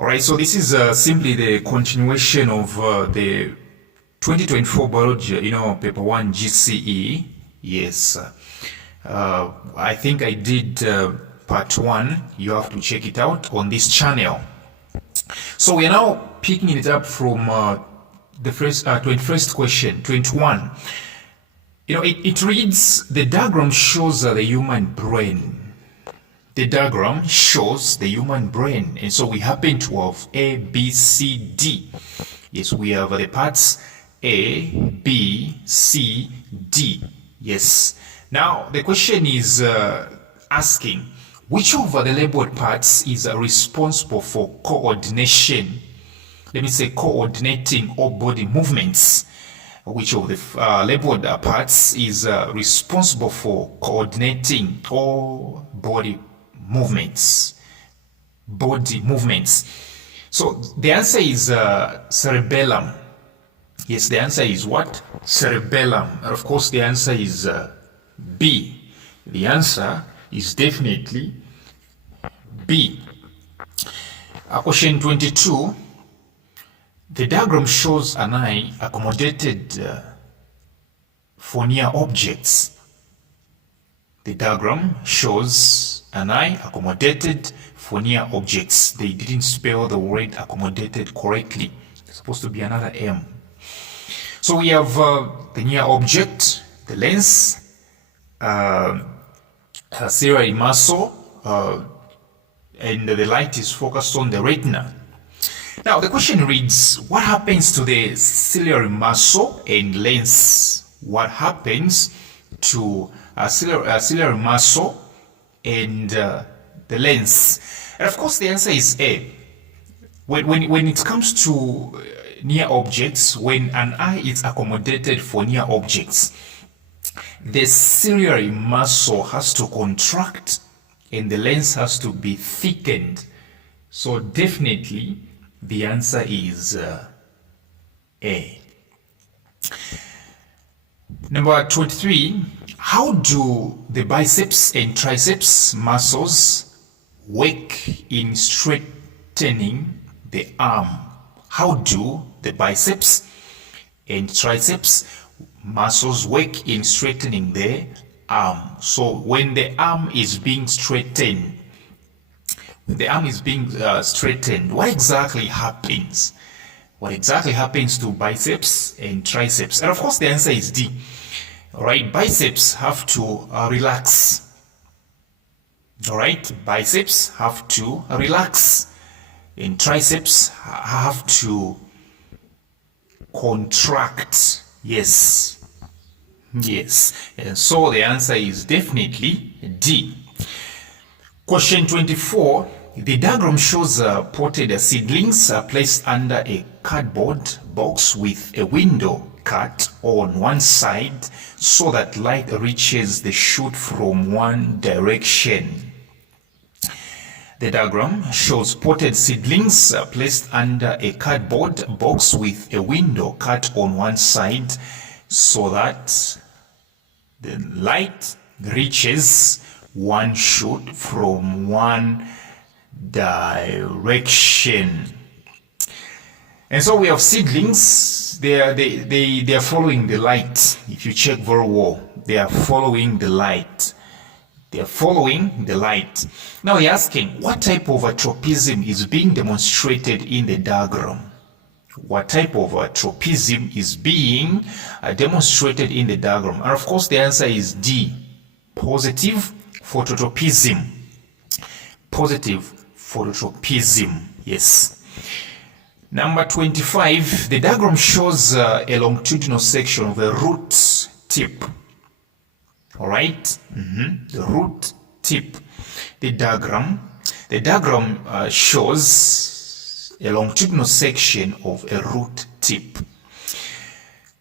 All right, so this is simply the continuation of the 2024 biology, paper 1 GCE. Yes, I think I did part 1. You have to check it out on this channel. So we are now picking it up from the first 21st question, 21. It reads, the diagram shows the human brain. The diagram shows the human brain, and so we happen to have A, B, C, D. Yes, we have the parts A, B, C, D. Yes. Now, the question is asking, which of the labeled parts is responsible for coordination? Let me say coordinating all body movements. Which of the labeled parts is responsible for coordinating all body movements? So the answer is cerebellum. Yes, the answer is what? Cerebellum. And of course, the answer is B. The answer is definitely B. Question 22. The diagram shows an eye accommodated for near objects. The diagram shows an eye accommodated for near objects. They didn't spell the word accommodated correctly. It's supposed to be another M. So we have the near object, the lens, ciliary muscle, and the light is focused on the retina. Now the question reads, what happens to the ciliary muscle and lens? What happens to ciliary muscle and the lens? And of course the answer is A. When it comes to near objects, when an eye is accommodated for near objects, the ciliary muscle has to contract and the lens has to be thickened. So definitely the answer is A. Number 23, how do the biceps and triceps muscles work in straightening the arm? How do the biceps and triceps muscles work in straightening the arm? So when the arm is being straightened, what exactly happens? What exactly happens to biceps and triceps? And of course the answer is D. Alright, biceps have to relax. Alright, biceps have to relax. And triceps have to contract. Yes. And so the answer is definitely D. Question 24. The diagram shows potted seedlings placed under a cardboard box with a window cut on one side so that light reaches the shoot from one direction. The diagram shows potted seedlings placed under a cardboard box with a window cut on one side so that the light reaches one shoot from one direction. And so we have seedlings. They are following the light. If you check very well, they are following the light. Now you're asking, what type of tropism is being demonstrated in the diagram? What type of tropism is being demonstrated in the diagram? And of course the answer is D. Positive phototropism. Yes. Number 25, the diagram shows a longitudinal section of a root tip. Alright, the root tip. The diagram shows a longitudinal section of a root tip.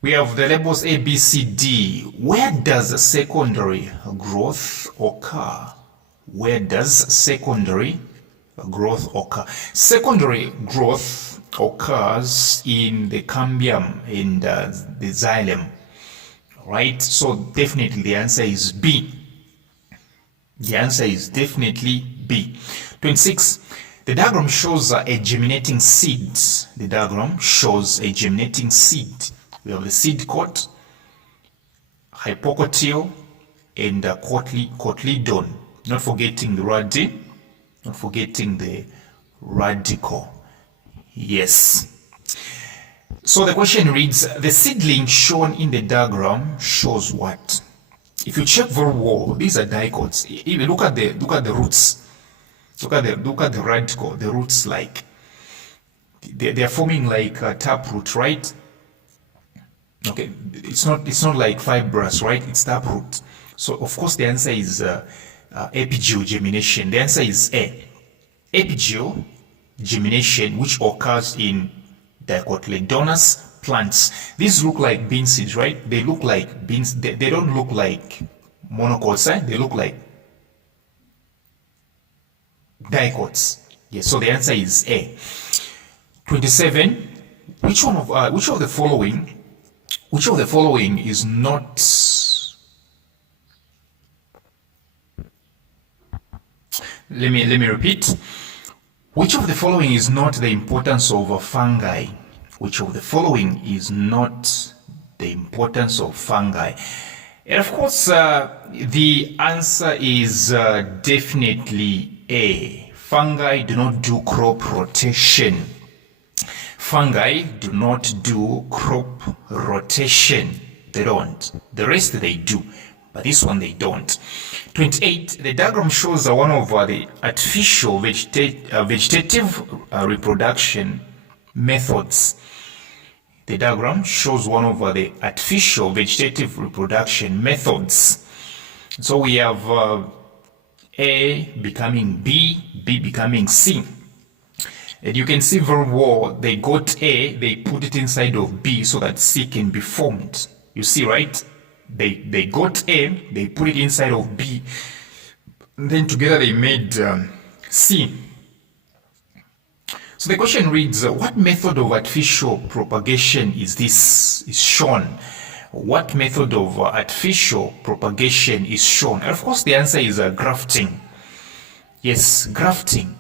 We have the labels A, B, C, D. Where does secondary growth occur? Secondary growth occurs in the cambium and the xylem. Right? So definitely the answer is B. 26. The diagram shows a germinating seed. The diagram shows a germinating seed. We have the seed coat, hypocotyl, and cotyledon. Not forgetting the radical. Yes. So the question reads, the seedling shown in the diagram shows what? If you check very well, these are dicots. If you look at the roots, look at the radical, the roots, like they are forming like a taproot, right? Okay, it's not like fibrous, right? It's taproot. So of course the answer is apigeal germination. The answer is A. Apigeal germination, which occurs in dicotyledonous plants. These look like bean seeds, right? They look like beans. They don't look like monocots, eh? They look like dicots. Yes, so the answer is A. 27. Which of the following is not? Let me repeat. Which of the following is not the importance of a fungi? Which of the following is not the importance of fungi? And of course, the answer is definitely A. Fungi do not do crop rotation. Fungi do not do crop rotation. They don't. The rest they do, but this one they don't. 28. The diagram shows one of the artificial vegetative reproduction methods. The diagram shows one of the artificial vegetative reproduction methods. So we have A becoming B, B becoming C. And you can see very well, they got A, they put it inside of B so that C can be formed. You see, right? They got A, they put it inside of B, and then together they made C. So the question reads, what method of artificial propagation is this? Is shown? What method of artificial propagation is shown? And of course the answer is grafting. Yes, grafting.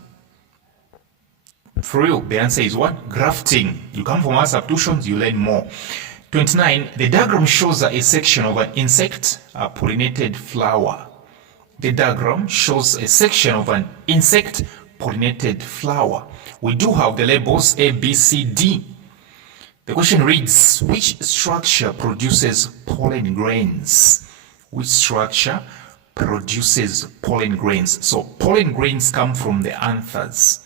For real, the answer is what? Grafting. You come from our substitutions, you learn more. 29. The diagram shows a section of an insect pollinated flower. The diagram shows a section of an insect pollinated flower. We do have the labels A, B, C, D. The question reads, which structure produces pollen grains? Which structure produces pollen grains? So pollen grains come from the anthers.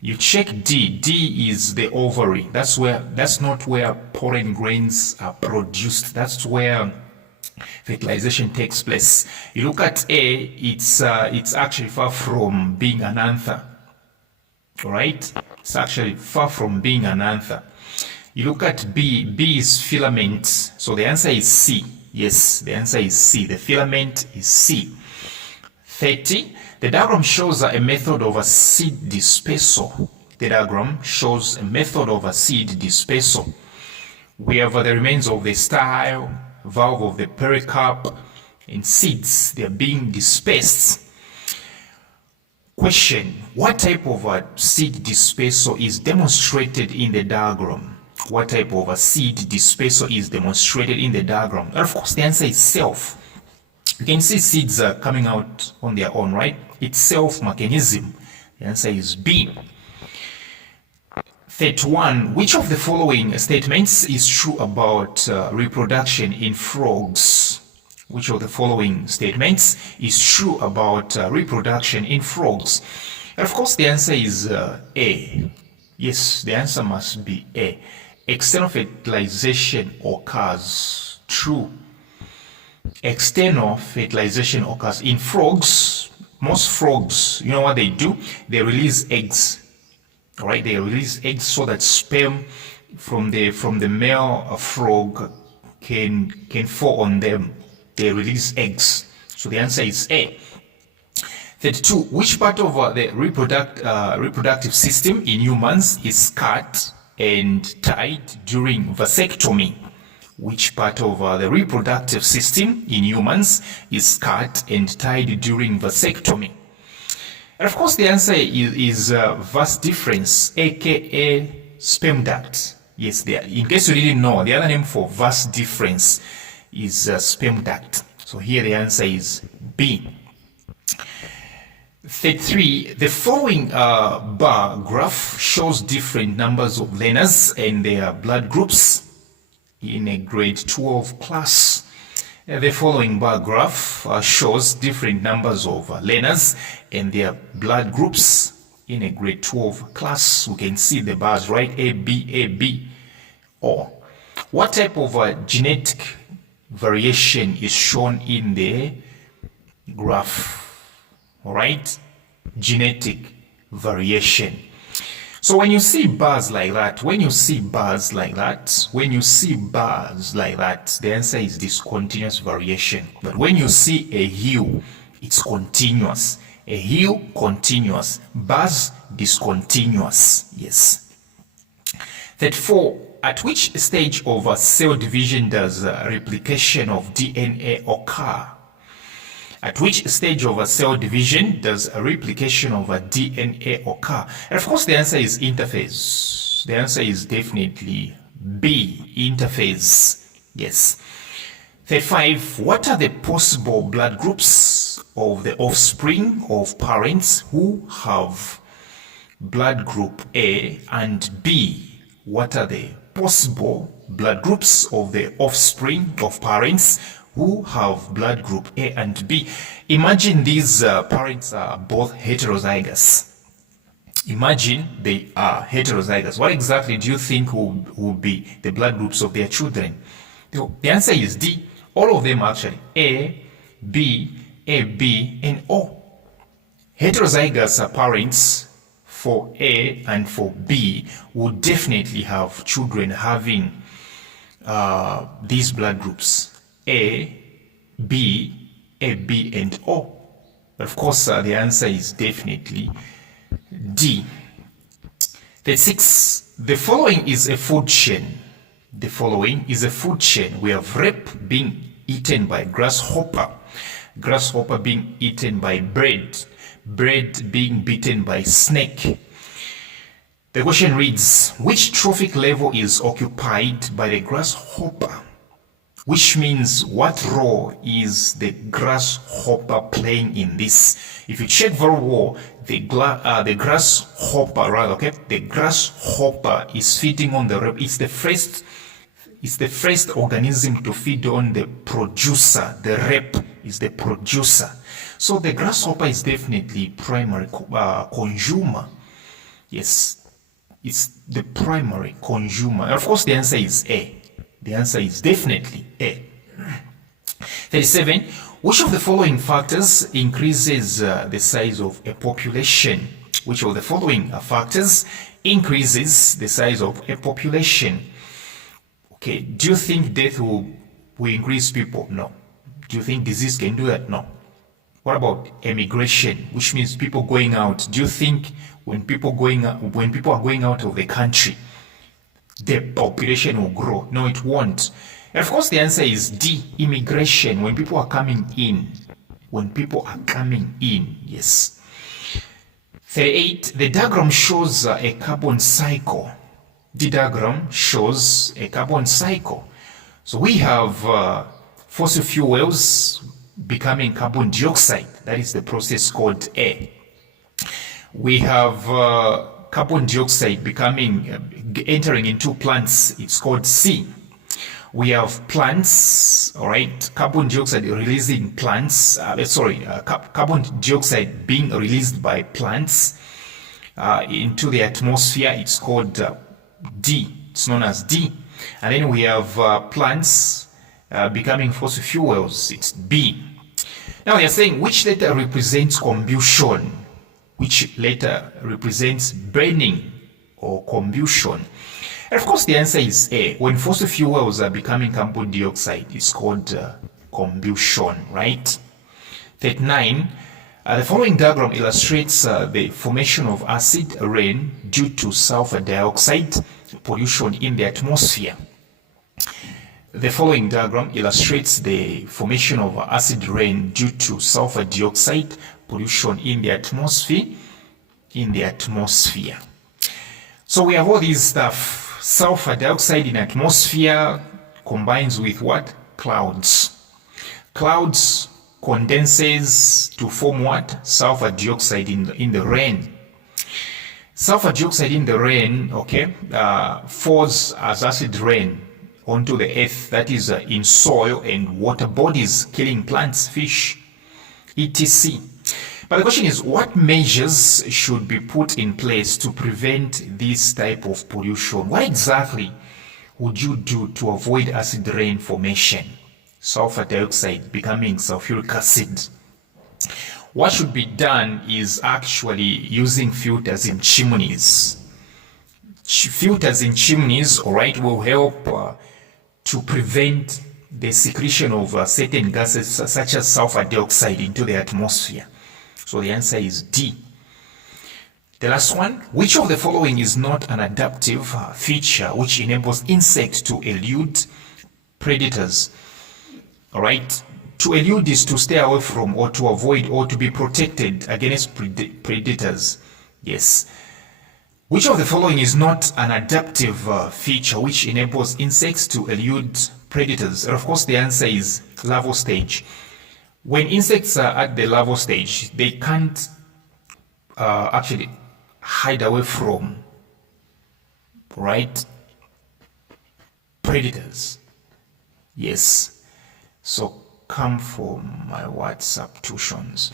You check D. D is the ovary. That's not where pollen grains are produced. That's where fertilization takes place. You look at A, it's actually far from being an anther. All right? It's actually far from being an anther. You look at B. B is filament. So the answer is C. Yes, the answer is C. The filament is C. 30. The diagram shows a method of a seed dispersal. The diagram shows a method of a seed dispersal. We have the remains of the style, valve of the pericarp, and seeds. They are being dispersed. Question: what type of a seed dispersal is demonstrated in the diagram? What type of a seed dispersal is demonstrated in the diagram? And of course, the answer is self. You can see seeds are coming out on their own, right? It's self-mechanism. The answer is B. 31. Which of the following statements is true about reproduction in frogs? Which of the following statements is true about reproduction in frogs? And of course, the answer is A. Yes, the answer must be A. External fertilization occurs. True. External fertilization occurs in frogs. Most frogs, you know what they do? They release eggs. All right, they release eggs so that sperm from the male frog can fall on them. They release eggs. So the answer is A. 32. Which part of the reproductive system in humans is cut and tied during vasectomy? Which part of the reproductive system in humans is cut and tied during vasectomy? And of course, the answer is vas differens, aka sperm duct. Yes, in case you didn't know, the other name for vas differens is sperm duct. So here the answer is B. 33. The following bar graph shows different numbers of learners and their blood groups in a grade 12 class. The following bar graph shows different numbers of learners and their blood groups in a grade 12 class. We can see the bars, right? A, B, O. What type of genetic variation is shown in the graph? All right, genetic variation. So when you see bars like that, the answer is discontinuous variation. But when you see a hue, it's continuous. A hue, continuous. Bars, discontinuous. Yes. 34. At which stage of cell division does replication of DNA occur? At which stage of cell division does a replication of DNA occur? And of course, the answer is interphase. The answer is definitely B, interphase. Yes. 35. What are the possible blood groups of the offspring of parents who have blood group A and B? What are the possible blood groups of the offspring of parents who have blood group A and B? Imagine these parents are both heterozygous. Imagine they are heterozygous. What exactly do you think will be the blood groups of their children? The answer is D. All of them actually. A, B, and O. Heterozygous parents for A and for B would definitely have children having these blood groups. A, B, and O. But of course, the answer is definitely D. 36. The following is a food chain. The following is a food chain. We have rape being eaten by grasshopper, grasshopper being eaten by bread, bread being beaten by snake. The question reads, which trophic level is occupied by the grasshopper? Which means what role is the grasshopper playing in this? If you check very well, the grasshopper is feeding on the rape. It's the first organism to feed on the producer. The rape is the producer. So the grasshopper is definitely primary consumer. Yes, it's the primary consumer. And of course, the answer is A. The answer is definitely A. 37. Which of the following factors increases the size of a population? Which of the following factors increases the size of a population? Okay, do you think death will increase people? No. Do you think disease can do that? No. What about emigration, which means people going out? Do you think when people are going out of the country, the population will grow? No, it won't. And of course, the answer is D, immigration, when people are coming in. When people are coming in, yes. 38, the diagram shows a carbon cycle. The diagram shows a carbon cycle. So we have fossil fuels becoming carbon dioxide. That is the process called A. We have carbon dioxide entering into plants. It's called C. We have plants, all right, carbon dioxide releasing plants, carbon dioxide being released by plants into the atmosphere. It's called D. It's known as D. And then we have plants becoming fossil fuels. It's B. Now they are saying which letter represents combustion, which letter represents burning or combustion. And of course, the answer is A. When fossil fuels are becoming carbon dioxide, it's called combustion, right? 39. The following diagram illustrates the formation of acid rain due to sulfur dioxide pollution in the atmosphere. The following diagram illustrates the formation of acid rain due to sulfur dioxide pollution in the atmosphere. So we have all these stuff. Sulfur dioxide in atmosphere combines with what? Clouds. Clouds condenses to form what? Sulfur dioxide in the rain. Sulfur dioxide in the rain, okay, falls as acid rain onto the earth, that is in soil and water bodies, killing plants, fish, etc. But the question is, what measures should be put in place to prevent this type of pollution? What exactly would you do to avoid acid rain formation, sulfur dioxide becoming sulfuric acid? What should be done is actually using filters in chimneys. Filters in chimneys, all right, will help to prevent the secretion of certain gases such as sulfur dioxide into the atmosphere. So the answer is D. The last one, which of the following is not an adaptive feature which enables insects to elude predators? All right. To elude is to stay away from or to avoid or to be protected against predators. Yes. Which of the following is not an adaptive feature which enables insects to elude predators? And of course, the answer is larval stage. When insects are at the larval stage, they can't actually hide away from, right, predators. Yes. So come for my WhatsApp tuitions.